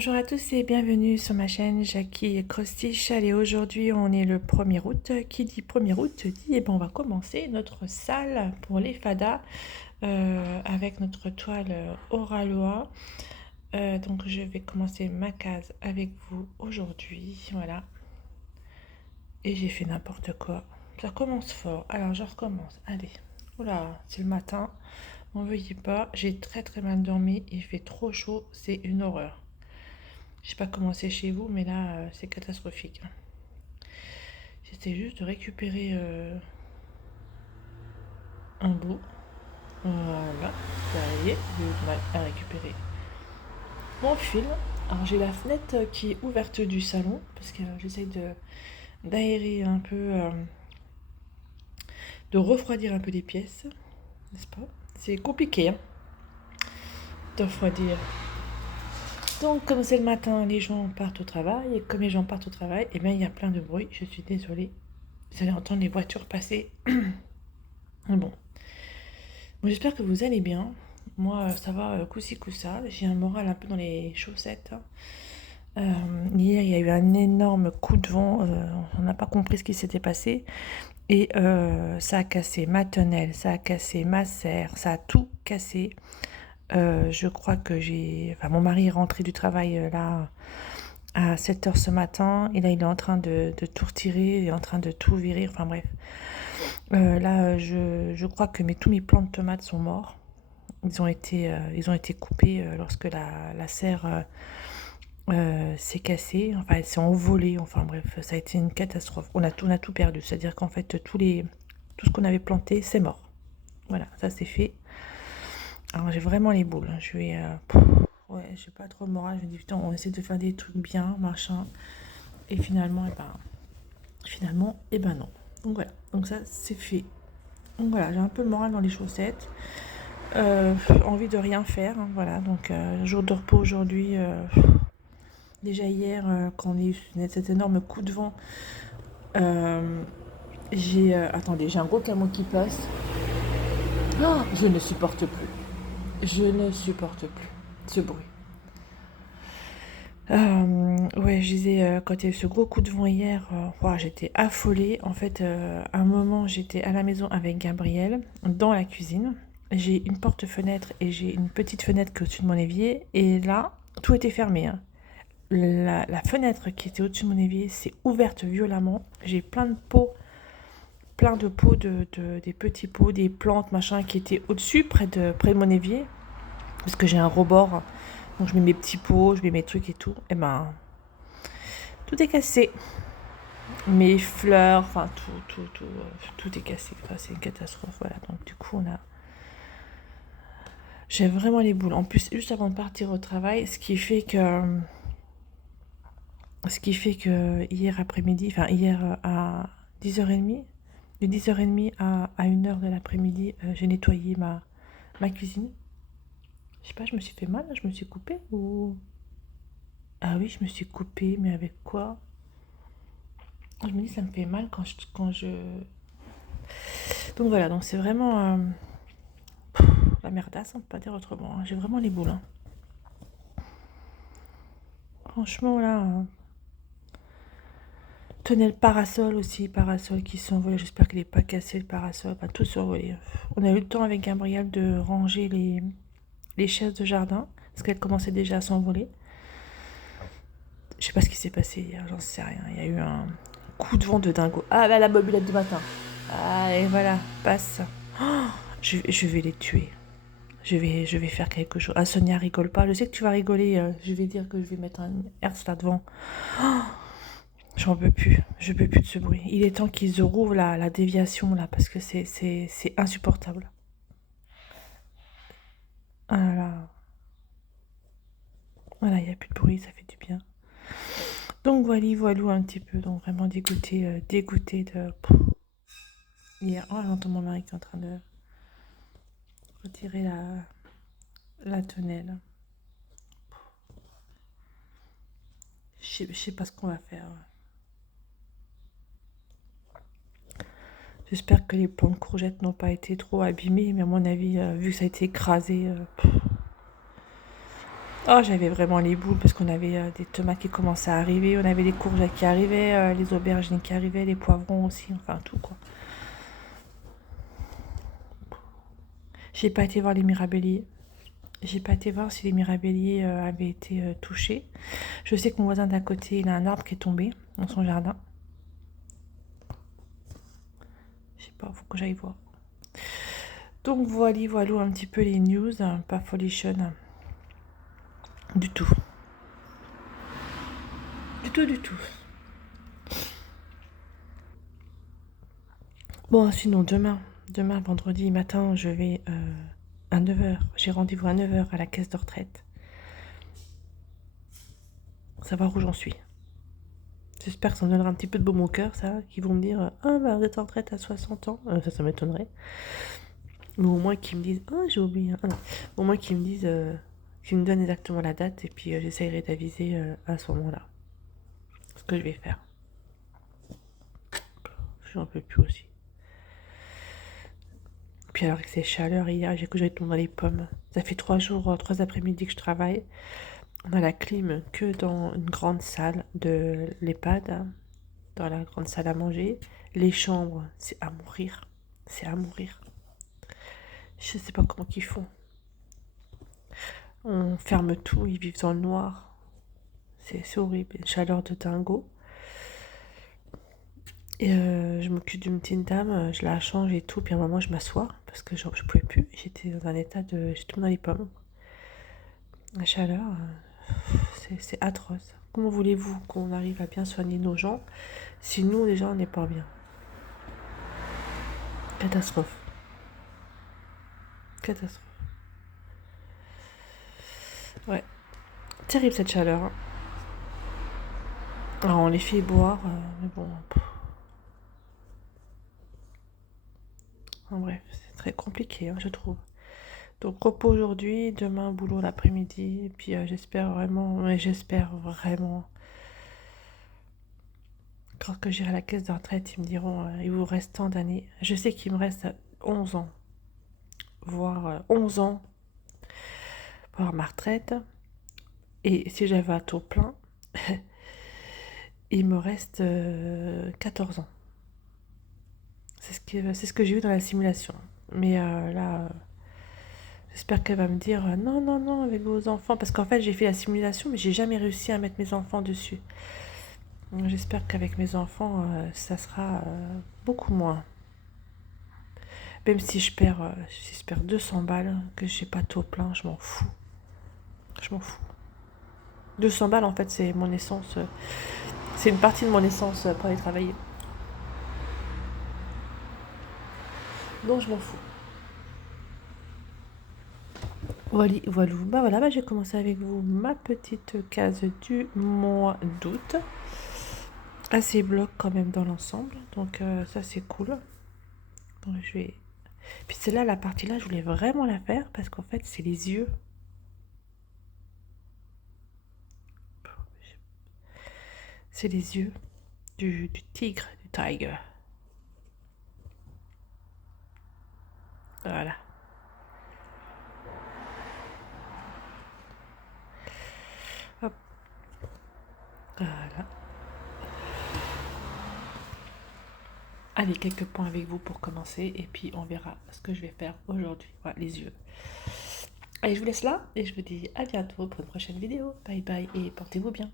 Bonjour à tous et bienvenue sur ma chaîne Jackie et Crostiche. Allez, aujourd'hui on est le 1er août. Qui dit 1er août dit on va commencer notre salle pour les fadas avec notre toile Oraloa. Donc je vais commencer ma case avec vous aujourd'hui. Voilà. Et j'ai fait n'importe quoi. Ça commence fort. Alors je recommence. Allez. Oula, c'est le matin. M'en veuillez pas. J'ai très mal dormi. Il fait trop chaud. C'est une horreur. Je sais pas comment c'est chez vous, mais là, c'est catastrophique. J'essaie juste de récupérer un bout. Voilà, ça y est, j'ai eu du mal à récupérer mon fil. Alors j'ai la fenêtre qui est ouverte du salon, parce que j'essaie d'aérer un peu, de refroidir un peu les pièces, n'est-ce pas? C'est compliqué, hein, de refroidir. Donc comme c'est le matin, les gens partent au travail, et comme les gens partent au travail, eh bien il y a plein de bruit, je suis désolée. Vous allez entendre les voitures passer. Bon, j'espère que vous allez bien. Moi, ça va coup-ci, coup-ça. J'ai un moral un peu dans les chaussettes. Hier, il y a eu un énorme coup de vent. On n'a pas compris ce qui s'était passé. Et ça a cassé ma tonnelle, ça a cassé ma serre, ça a tout cassé. Je crois que Enfin, mon mari est rentré du travail là à 7h ce matin. Et là, il est en train de tout retirer, il est en train de tout virer. Enfin bref. Là, je crois que tous mes plants de tomates sont morts. Ils ont été coupés lorsque la serre s'est cassée. Enfin, elle s'est envolée. Enfin bref, ça a été une catastrophe. On a tout perdu. C'est-à-dire qu'en fait, tout ce qu'on avait planté, c'est mort. Voilà, ça c'est fait. Alors j'ai vraiment les boules. Ouais, j'ai pas trop le moral. Je me dis putain, on essaie de faire des trucs bien, machin. Et finalement, eh ben non. Donc voilà. Donc ça c'est fait. Donc voilà, j'ai un peu le moral dans les chaussettes. Envie de rien faire, hein, voilà, donc jour de repos aujourd'hui. Déjà hier, quand on a eu cet énorme coup de vent, attendez, j'ai un gros camion qui passe. Oh, je ne supporte plus. Je ne supporte plus ce bruit. Ouais, je disais, quand il y a eu ce gros coup de vent hier, wow, j'étais affolée. En fait, à un moment, j'étais à la maison avec Gabriel, dans la cuisine. J'ai une porte-fenêtre et j'ai une petite fenêtre qui est au-dessus de mon évier. Et là, tout était fermé, hein. La fenêtre qui était au-dessus de mon évier s'est ouverte violemment. J'ai plein de pots, des petits pots, des plantes, machin, qui étaient au-dessus, près de mon évier. Parce que j'ai un rebord. Donc je mets mes petits pots, je mets mes trucs et tout. Et ben, tout est cassé. Mes fleurs, enfin tout est cassé. Enfin, c'est une catastrophe. Voilà. Donc du coup, j'ai vraiment les boules. En plus, juste avant de partir au travail, ce qui fait que hier après-midi, enfin hier à 10h30, de 10h30 à 1h de l'après-midi, j'ai nettoyé ma cuisine. Je sais pas, je me suis fait mal, je me suis coupée ou... Ah oui, je me suis coupée, mais avec quoi? Je me dis, ça me fait mal quand je... Donc voilà, donc c'est vraiment la merdasse, on peut pas dire autrement, hein. J'ai vraiment les boules, hein. Franchement, là... Tenez le parasol aussi, parasol qui s'envole. J'espère qu'il n'est pas cassé le parasol, pas tout s'envoler. On a eu le temps avec Gabriel de ranger les chaises de jardin parce qu'elles commençaient déjà à s'envoler. Je sais pas ce qui s'est passé hier, j'en sais rien. Il y a eu un coup de vent de dingo. Ah là, la mobilette du matin. Ah et voilà, passe. Oh, je vais les tuer. Je vais faire quelque chose. Ah, Sonia, rigole pas. Je sais que tu vas rigoler. Je vais dire que je vais mettre un hertz là devant. Oh, j'en peux plus. Je peux plus de ce bruit. Il est temps qu'ils rouvrent la déviation là parce que c'est insupportable. Ah là là. Voilà, il n'y a plus de bruit, ça fait du bien. Donc voilà un petit peu. Donc vraiment dégoûté de... Hier, oh, j'entends mon mari qui est en train de retirer la tonnelle. Je sais pas ce qu'on va faire. J'espère que les plants de courgettes n'ont pas été trop abîmés, mais à mon avis, vu que ça a été écrasé... Oh, j'avais vraiment les boules parce qu'on avait des tomates qui commençaient à arriver, on avait les courgettes qui arrivaient, les aubergines qui arrivaient, les poivrons aussi, enfin tout quoi. J'ai pas été voir les mirabelliers. J'ai pas été voir si les mirabelliers avaient été touchés. Je sais que mon voisin d'à côté, il a un arbre qui est tombé dans son jardin. Je sais pas, faut que j'aille voir. Donc voilà un petit peu les news, pas folichonne. Du tout. Du tout. Bon, sinon demain vendredi matin, je vais à 9h. J'ai rendez-vous à 9h à la caisse de retraite. Savoir où j'en suis. J'espère que ça me donnera un petit peu de baume au cœur, ça, qu'ils vont me dire « Ah, bah, vous êtes en retraite à 60 ans. » Ça m'étonnerait. Mais au moins qu'ils me disent « Ah, j'ai oublié. » Au moins qu'ils me disent, qu'ils me donnent exactement la date, et puis j'essayerai d'aviser à ce moment-là. Ce que je vais faire. J'en peux plus aussi. Puis alors avec ces chaleurs, hier, j'ai cru que j'allais tomber dans les pommes. Ça fait 3 jours, 3 après-midi que je travaille. On a la clim que dans une grande salle de l'EHPAD, dans la grande salle à manger. Les chambres, c'est à mourir. C'est à mourir. Je sais pas comment ils font. On ferme tout, ils vivent dans le noir. C'est horrible, une chaleur de dingo. Et je m'occupe d'une petite dame, je la change et tout, puis à un moment je m'assois parce que genre, je pouvais plus. J'étais dans un état de... J'étais tombée dans les pommes. La chaleur, c'est atroce. Comment voulez-vous qu'on arrive à bien soigner nos gens si nous, déjà, on n'est pas bien? Catastrophe. Catastrophe. Ouais. Terrible cette chaleur. Hein. Alors on les fait boire, mais bon. En bref, c'est très compliqué, hein, je trouve. Donc repos aujourd'hui, demain boulot l'après-midi, et puis j'espère vraiment, quand que j'irai à la caisse de retraite, ils me diront, il vous reste tant d'années. Je sais qu'il me reste 11 ans, voire 11 ans pour avoir ma retraite. Et si j'avais un taux plein, il me reste 14 ans. C'est ce que j'ai vu dans la simulation. Mais là, j'espère qu'elle va me dire non, non, non, avec vos enfants. Parce qu'en fait, j'ai fait la simulation, mais j'ai jamais réussi à mettre mes enfants dessus. Donc, j'espère qu'avec mes enfants, ça sera beaucoup moins. Même si je perds 200 balles, que je n'ai pas taux plein, je m'en fous. Je m'en fous. 200 balles, en fait, c'est mon essence. C'est une partie de mon essence pour aller travailler. Donc, je m'en fous. Voilà, j'ai commencé avec vous ma petite case du mois d'août. Assez bloc quand même dans l'ensemble, donc ça c'est cool. Donc je vais... Puis celle-là, la partie là, je voulais vraiment la faire parce qu'en fait c'est les yeux. C'est les yeux du tigre, du tiger. Voilà. Hop. Voilà. Allez, quelques points avec vous pour commencer et puis on verra ce que je vais faire aujourd'hui. Voilà, les yeux. Allez, je vous laisse là et je vous dis à bientôt pour une prochaine vidéo. Bye bye et portez-vous bien.